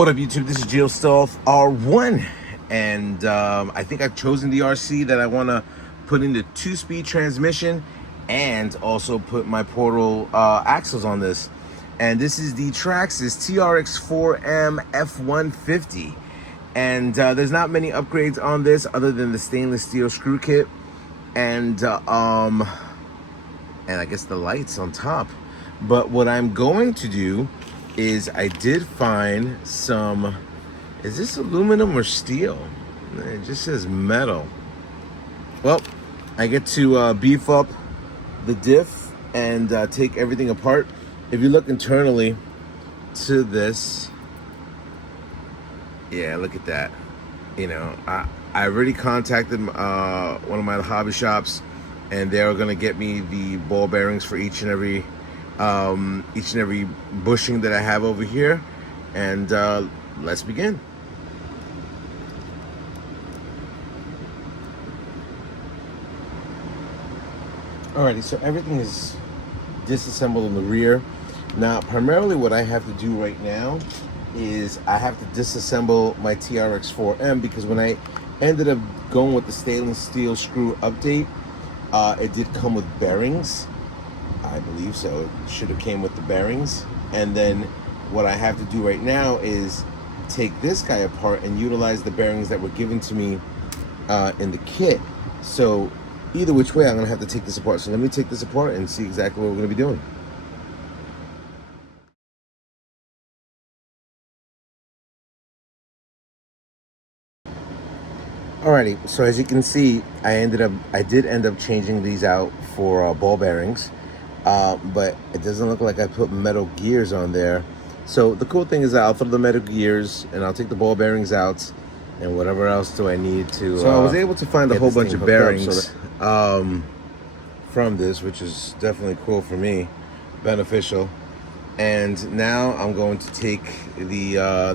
What up, YouTube? This is GeoStealth R1, and I think I've chosen the RC that I want to put into 2-speed transmission and also put my portal axles on this. And this is the Traxxas TRX4M F150. And there's not many upgrades on this other than the stainless steel screw kit and I guess the lights on top. But what I'm going to do is I did find some, is this aluminum or steel? It just says metal. Well, I get to beef up the diff and take everything apart. If you look internally to this, yeah, look at that. You know, I already contacted one of my hobby shops, and they're gonna get me the ball bearings for each and every bushing that I have over here. And let's begin. Alrighty, so everything is disassembled in the rear. Now, primarily what I have to do right now is I have to disassemble my TRX4M, because when I ended up going with the stainless steel screw update, it did come with bearings. I believe so. It should have came with the bearings. And then what I have to do right now is take this guy apart and utilize the bearings that were given to me in the kit. So either which way, I'm gonna have to take this apart. So let me take this apart and see exactly what we're gonna be doing. Alrighty, so as you can see, I did end up changing these out for ball bearings, but it doesn't look like I put metal gears on there. So the cool thing is that I'll throw the metal gears and I'll take the ball bearings out, and whatever else do I need to. So I was able to find a whole bunch of bearings from this, which is definitely cool for me, beneficial. And now I'm going to take the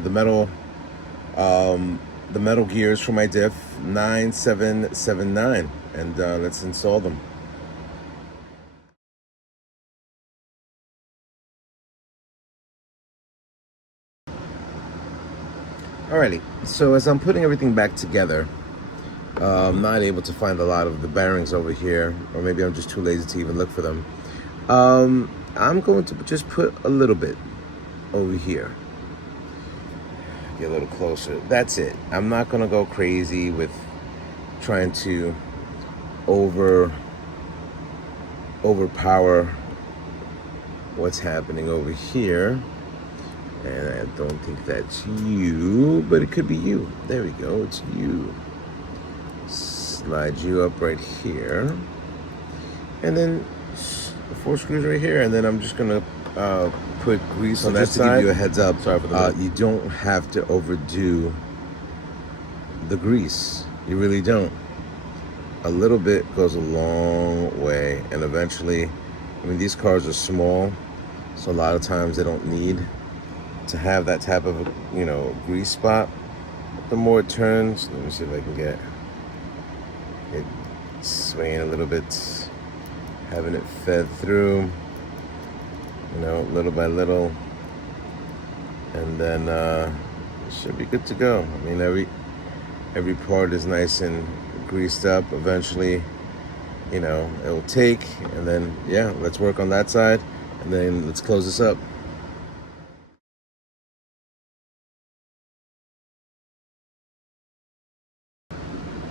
metal gears for my diff 9779, and let's install them. Alrighty, so as I'm putting everything back together, I'm not able to find a lot of the bearings over here, or maybe I'm just too lazy to even look for them. I'm going to just put a little bit over here. Get a little closer. That's it. I'm not gonna go crazy with trying to overpower what's happening over here. And I don't think that's you, but it could be you. There we go, it's you. Slide you up right here. And then the 4 screws right here, and then I'm just gonna put grease on that side. To give you a heads up, sorry for the you don't have to overdo the grease. You really don't. A little bit goes a long way, and eventually, I mean, these cars are small, so a lot of times they don't need to have that type of, you know, grease spot. But the more it turns, let me see if I can get it swaying a little bit, having it fed through, you know, little by little, and then it should be good to go. I mean, every part is nice and greased up. Eventually, you know, it will take, and then yeah, let's work on that side, and then let's close this up.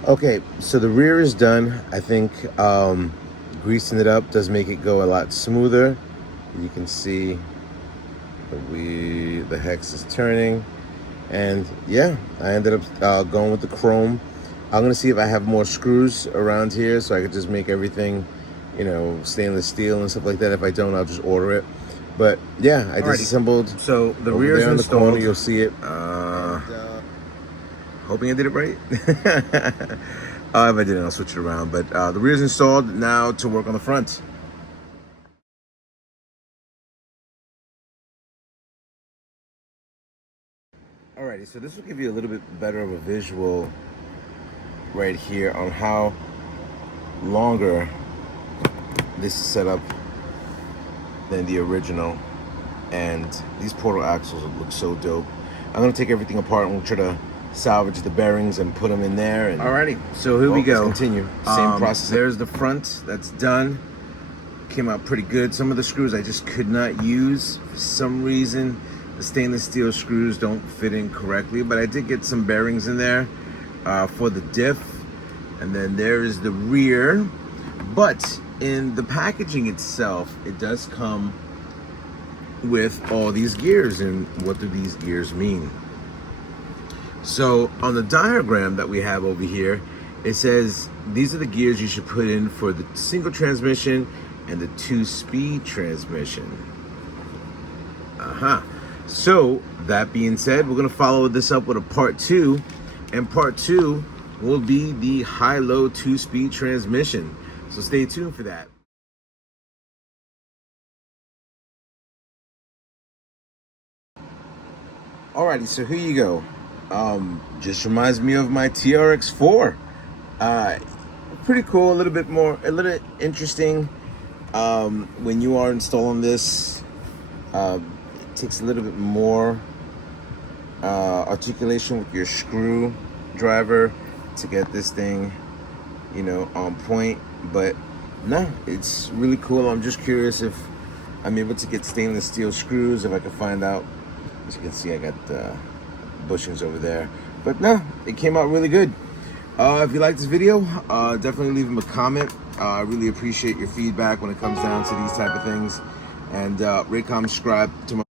Okay, so the rear is done. I think greasing it up does make it go a lot smoother. You can see the hex is turning, and yeah, I ended up going with the chrome. I'm gonna see if I have more screws around here so I could just make everything, you know, stainless steel and stuff like that. If I don't, I'll just order it. But yeah, I disassembled. So the rear is installed. The corner, you'll see it. Hoping I did it right. If I didn't, I'll switch it around. But the rear is installed. Now to work on the front. Alrighty, so this will give you a little bit better of a visual right here on how longer this is set up than the original. And these portal axles look so dope. I'm gonna take everything apart and we'll try to salvage the bearings and put them in there. And alrighty, so here we go. Let's continue. Same process. There's the front. That's done. Came out pretty good. Some of the screws I just could not use for some reason. The stainless steel screws don't fit in correctly, but I did get some bearings in there for the diff. And then there is the rear. But in the packaging itself, it does come with all these gears. And what do these gears mean? So on the diagram that we have over here, it says these are the gears you should put in for the single transmission and the 2-speed transmission. So that being said, we're gonna follow this up with a part 2, and part 2 will be the high-low 2-speed transmission. So stay tuned for that. Alrighty, so here you go. Just reminds me of my TRX4. Pretty cool, a little interesting. When you are installing this, it takes a little bit more articulation with your screwdriver to get this thing, you know, on point. But no, it's really cool. I'm just curious if I'm able to get stainless steel screws, if I can find out. As you can see, I got the bushings over there. But no, it came out really good. If you like this video, definitely leave them a comment. I really appreciate your feedback when it comes down to these type of things. And rate, comment, subscribe to my